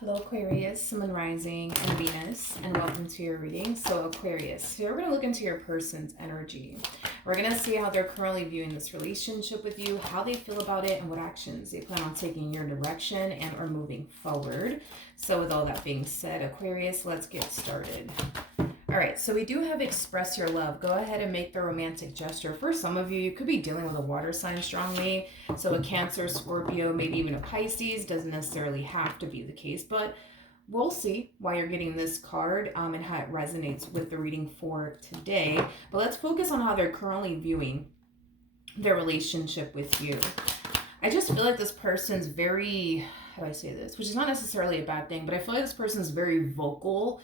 Hello Aquarius, Sun, Moon, Rising, and Venus, and welcome to your reading. So Aquarius, here we're going to look into your person's energy. We're going to see how they're currently viewing this relationship with you, how they feel about it, and what actions they plan on taking in your direction and or moving forward. So with all that being said, Aquarius, let's get started. All right, so we do have express your love. Go ahead and make the romantic gesture. For some of you, you could be dealing with a water sign strongly. So a Cancer, Scorpio, maybe even a Pisces. Doesn't necessarily have to be the case, but we'll see why you're getting this card and how it resonates with the reading for today. But let's focus on how they're currently viewing their relationship with you. I just feel like this person's very, how do I say this? Which is not necessarily a bad thing, but I feel like this person's very vocal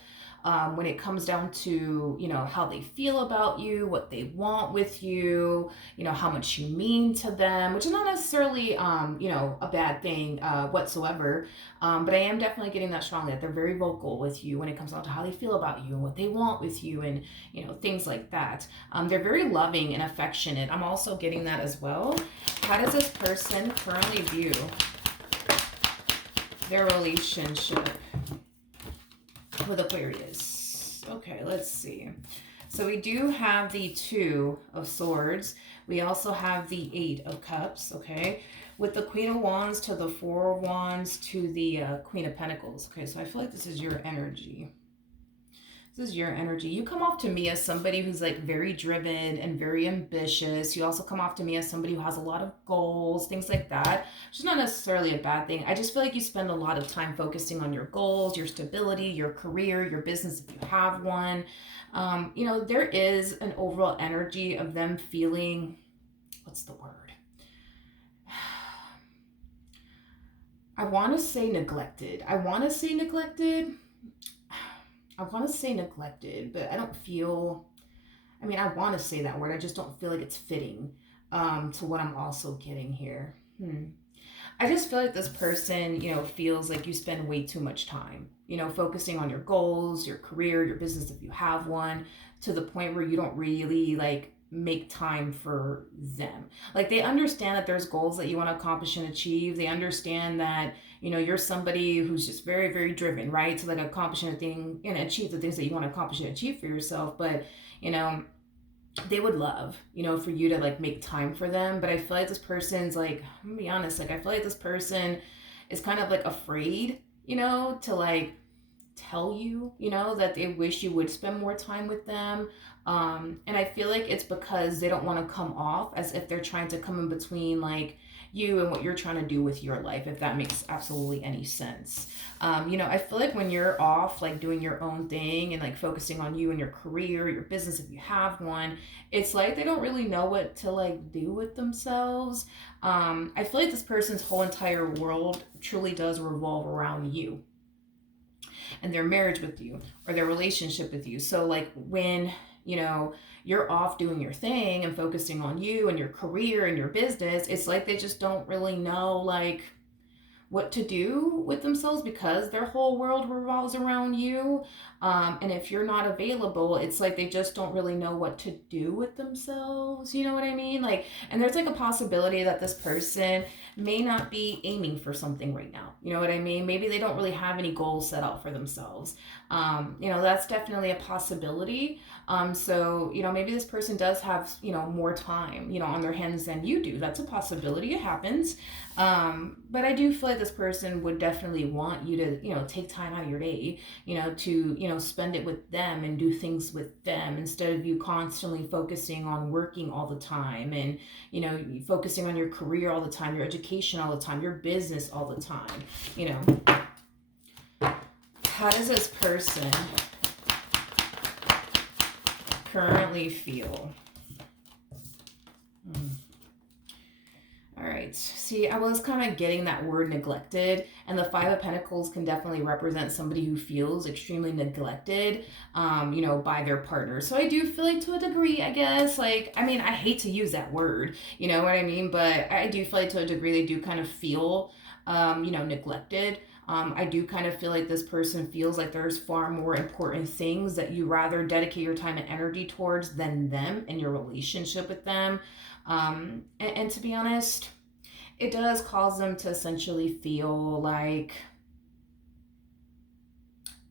when it comes down to, how they feel about you, what they want with you, how much you mean to them, which is not necessarily, a bad thing whatsoever. But I am definitely getting that strongly that they're very vocal with you when it comes down to how they feel about you and what they want with you and, things like that. They're very loving and affectionate. I'm also getting that as well. How does this person currently view their relationship with Aquarius? Okay, let's see. So we do have the Two of Swords. We also have the Eight of Cups, okay? With the Queen of Wands to the Four of Wands to the Queen of Pentacles. Okay, so I feel like this is your energy. This is your energy. You come off to me as somebody who's like very driven and very ambitious. You also come off to me as somebody who has a lot of goals, things like that, which is not necessarily a bad thing. I just feel like you spend a lot of time focusing on your goals, your stability, your career, your business if you have one. There is an overall energy of them feeling, what's the word? I want to say neglected. I want to say neglected, but I don't feel, I want to say that word. I just don't feel like it's fitting to what I'm also getting here. I just feel like this person, feels like you spend way too much time, focusing on your goals, your career, your business if you have one, to the point where you don't really make time for them. Like they understand that there's goals that you want to accomplish and achieve. They understand that, you're somebody who's just very, very driven, right? To accomplish a thing and achieve the things that you want to accomplish and achieve for yourself. But, they would love, for you to make time for them. But I feel like this person's I'm gonna be honest, I feel like this person is kind of afraid, to tell you, that they wish you would spend more time with them. And I feel like it's because they don't want to come off as if they're trying to come in between you and what you're trying to do with your life, if that makes absolutely any sense. I feel like when you're off doing your own thing and focusing on you and your career, your business if you have one, it's they don't really know what to do with themselves. I feel like this person's whole entire world truly does revolve around you and their marriage with you or their relationship with you. So when you're off doing your thing and focusing on you and your career and your business, it's they just don't really know what to do with themselves because their whole world revolves around you. And if you're not available, it's they just don't really know what to do with themselves. You know what I mean? And there's a possibility that this person may not be aiming for something right now. You know what I mean? Maybe they don't really have any goals set out for themselves. That's definitely a possibility. So, maybe this person does have, more time, on their hands than you do. That's a possibility. It happens. But I do feel like this person would definitely want you to, take time out of your day, to, spend it with them and do things with them instead of you constantly focusing on working all the time and, focusing on your career all the time, your education all the time, your business all the time, How does this person currently feel? All right. See, I was kind of getting that word neglected, and the Five of Pentacles can definitely represent somebody who feels extremely neglected, by their partner. So I do feel to a degree, I guess, I hate to use that word, you know what I mean? But I do feel to a degree they do kind of feel, neglected. I do kind of feel this person feels there's far more important things that you rather dedicate your time and energy towards than them and your relationship with them. And to be honest, it does cause them to essentially feel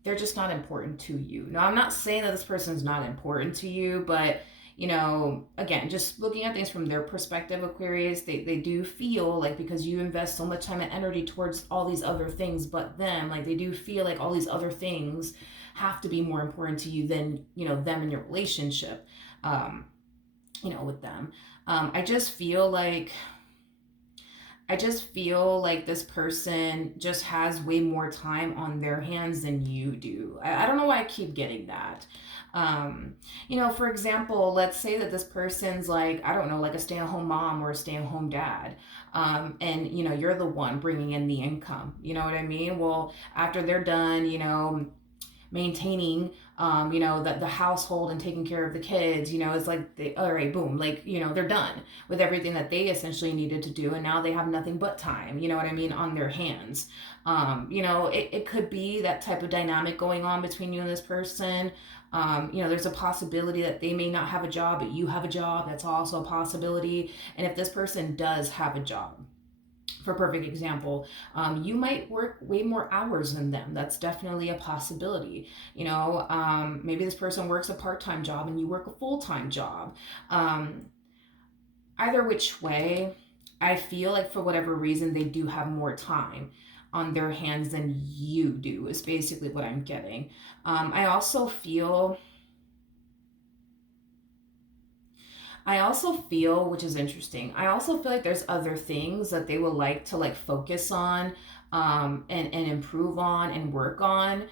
they're just not important to you. Now, I'm not saying that this person's not important to you, but again, just looking at things from their perspective, Aquarius, they do feel like because you invest so much time and energy towards all these other things, but them, like they do feel like all these other things have to be more important to you than, them in your relationship, with them. I just feel like this person just has way more time on their hands than you do. I don't know why I keep getting that. For example, let's say that this person's like, I don't know, like a stay at home mom or a stay at home dad. And, you're the one bringing in the income. You know what I mean? Well, after they're done, maintaining the household and taking care of the kids, it's like all right, boom, like they're done with everything that they essentially needed to do, and now they have nothing but time, you know what I mean, on their hands. It could be that type of dynamic going on between you and this person. There's a possibility that they may not have a job but you have a job. That's also a possibility. And if this person does have a job, for a perfect example, you might work way more hours than them. That's definitely a possibility. Maybe this person works a part-time job and you work a full-time job. Either which way, I feel like for whatever reason, they do have more time on their hands than you do, is basically what I'm getting. I also feel, which is interesting, I also feel like there's other things that they would like to like focus on, and improve on and work on.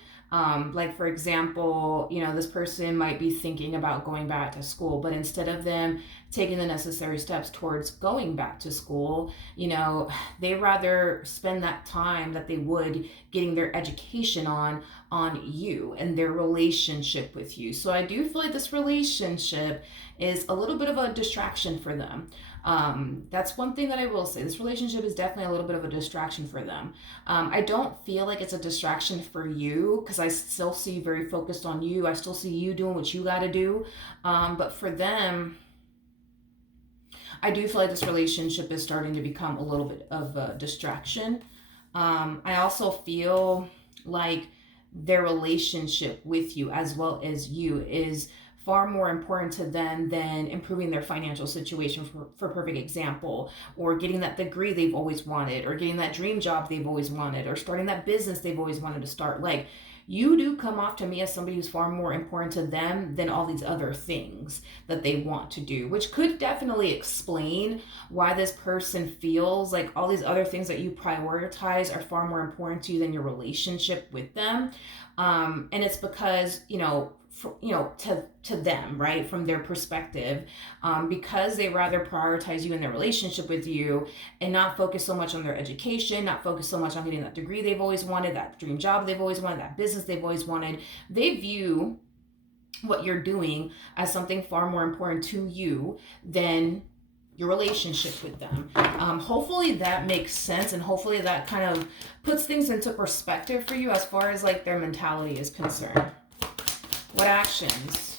Like for example, this person might be thinking about going back to school, but instead of them taking the necessary steps towards going back to school, they rather spend that time that they would getting their education on you and their relationship with you. So I do feel like this relationship is a little bit of a distraction for them. That's one thing that I will say. This relationship is definitely a little bit of a distraction for them. I don't feel like it's a distraction for you because I still see you very focused on you. I still see you doing what you got to do. But for them, I do feel like this relationship is starting to become a little bit of a distraction. I also feel like their relationship with you as well as you is far more important to them than improving their financial situation, for perfect example, or getting that degree they've always wanted, or getting that dream job they've always wanted, or starting that business they've always wanted to start. Like, you do come off to me as somebody who's far more important to them than all these other things that they want to do, which could definitely explain why this person feels like all these other things that you prioritize are far more important to you than your relationship with them. And it's because, to them, right, from their perspective, because they rather prioritize you in their relationship with you and not focus so much on their education, not focus so much on getting that degree they've always wanted, that dream job they've always wanted, that business they've always wanted. They view what you're doing as something far more important to you than your relationship with them. Hopefully that makes sense, and hopefully that kind of puts things into perspective for you as far as like their mentality is concerned. What actions?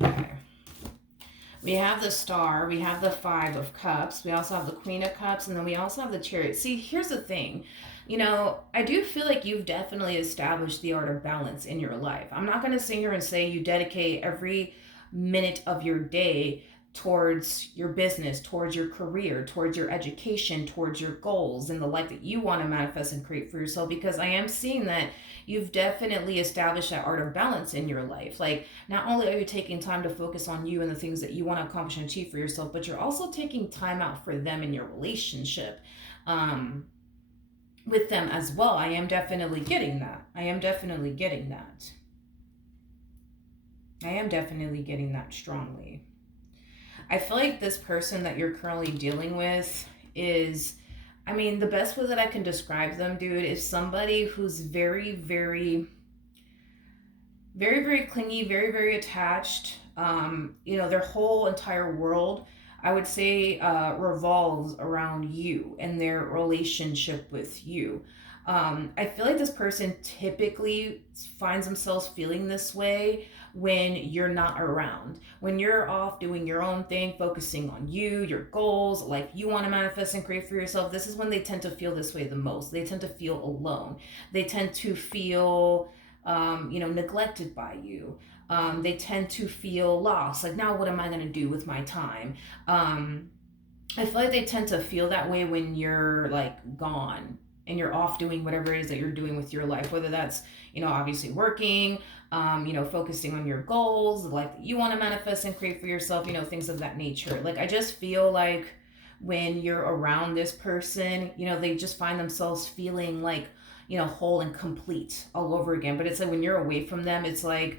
Okay. We have the Star, we have the Five of Cups, we also have the Queen of Cups, and then we also have the Chariot. See, here's the thing. I do feel like you've definitely established the art of balance in your life. I'm not going to sit here and say you dedicate every minute of your day towards your business, towards your career, towards your education, towards your goals and the life that you want to manifest and create for yourself, because I am seeing that you've definitely established that art of balance in your life. Like, not only are you taking time to focus on you and the things that you want to accomplish and achieve for yourself, but you're also taking time out for them in your relationship with them as well. I am definitely getting that. I am definitely getting that strongly. I feel like this person that you're currently dealing with is, the best way that I can describe them, dude, is somebody who's very, very, very, very clingy, very, very attached. Their whole entire world, I would say, revolves around you and their relationship with you. I feel like this person typically finds themselves feeling this way when you're not around. When you're off doing your own thing, focusing on you, your goals, like you want to manifest and create for yourself, this is when they tend to feel this way the most. They tend to feel alone. They tend to feel, neglected by you. They tend to feel lost. Like, now what am I going to do with my time? I feel like they tend to feel that way when you're like gone and you're off doing whatever it is that you're doing with your life, whether that's, obviously working, focusing on your goals, like you want to manifest and create for yourself, things of that nature. Like, I just feel like when you're around this person, they just find themselves feeling like, whole and complete all over again. But it's like when you're away from them, it's like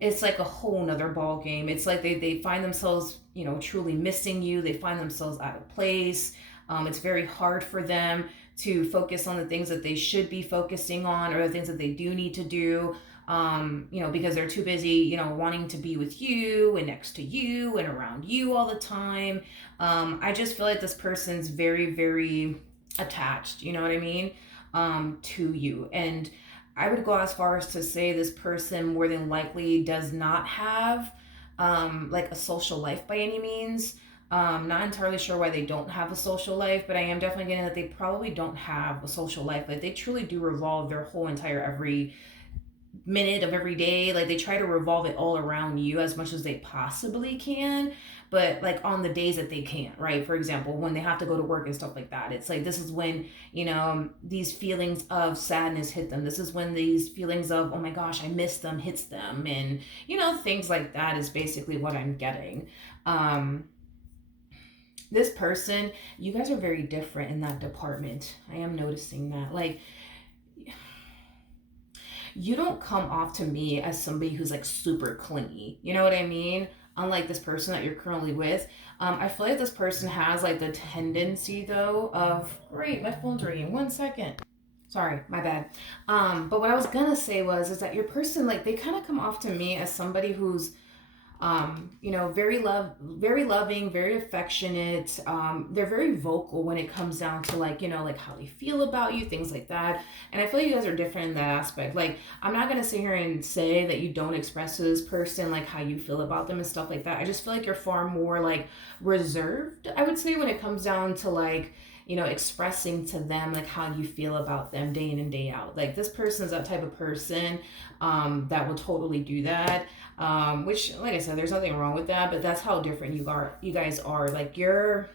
a whole nother ball game. It's like they find themselves, truly missing you. They find themselves out of place. It's very hard for them to focus on the things that they should be focusing on, or the things that they do need to do, because they're too busy, wanting to be with you and next to you and around you all the time. I just feel like this person's very, very attached, you know what I mean, to you. And I would go as far as to say this person more than likely does not have like a social life by any means. Not entirely sure why they don't have a social life, but I am definitely getting that they probably don't have a social life. Like, they truly do revolve their whole entire every minute of every day, like they try to revolve it all around you as much as they possibly can, but like on the days that they can't, right? For example, when they have to go to work and stuff like that, it's like this is when, these feelings of sadness hit them. This is when these feelings of, oh my gosh, I miss them, hits them. And things like that is basically what I'm getting. This person, you guys are very different in that department. I am noticing that. Like, you don't come off to me as somebody who's like super clingy. You know what I mean? Unlike this person that you're currently with. I feel like this person has like the tendency though of, great, my phone's ringing. 1 second. Sorry, my bad. But what I was gonna say is that your person, like, they kind of come off to me as somebody who's very loving, very affectionate. They're very vocal when it comes down to like, like how they feel about you, things like that. And I feel like you guys are different in that aspect. Like, I'm not gonna sit here and say that you don't express to this person like how you feel about them and stuff like that. I just feel like you're far more like reserved, I would say, when it comes down to like, expressing to them like how you feel about them day in and day out. Like, this person is that type of person that will totally do that. Which, like I said, there's nothing wrong with that, but that's how different you guys are. Like, you're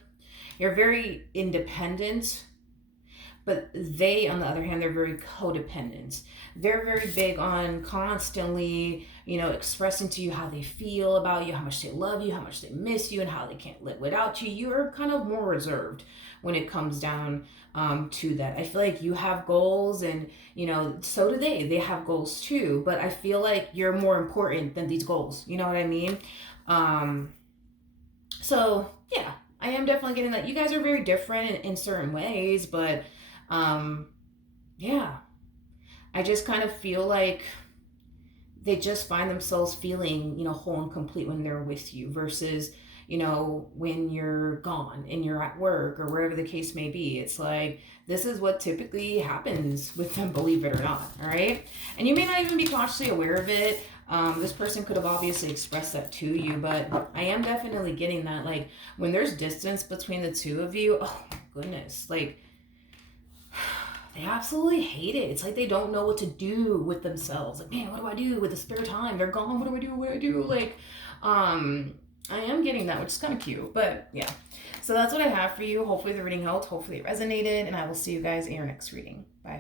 very independent, but they, on the other hand, they're very codependent. They're very big on constantly, expressing to you how they feel about you, how much they love you, how much they miss you, and how they can't live without you. You're kind of more reserved when it comes down to that. I feel like you have goals, and so do they. They have goals too, but I feel like you're more important than these goals. You know what I mean? So yeah, I am definitely getting that. You guys are very different in certain ways, but yeah, I just kind of feel like they just find themselves feeling, whole and complete when they're with you versus, when you're gone and you're at work or wherever the case may be. It's like, this is what typically happens with them, believe it or not. All right. And you may not even be consciously aware of it. This person could have obviously expressed that to you, but I am definitely getting that. Like, when there's distance between the two of you, oh my goodness, like, they absolutely hate it. It's like they don't know what to do with themselves. Like, man, what do I do with the spare time? They're gone. What do I do? What do I do? Like, I am getting that, which is kind of cute. But yeah, so that's what I have for you. Hopefully the reading helped. Hopefully it resonated, and I will see you guys in your next reading. Bye.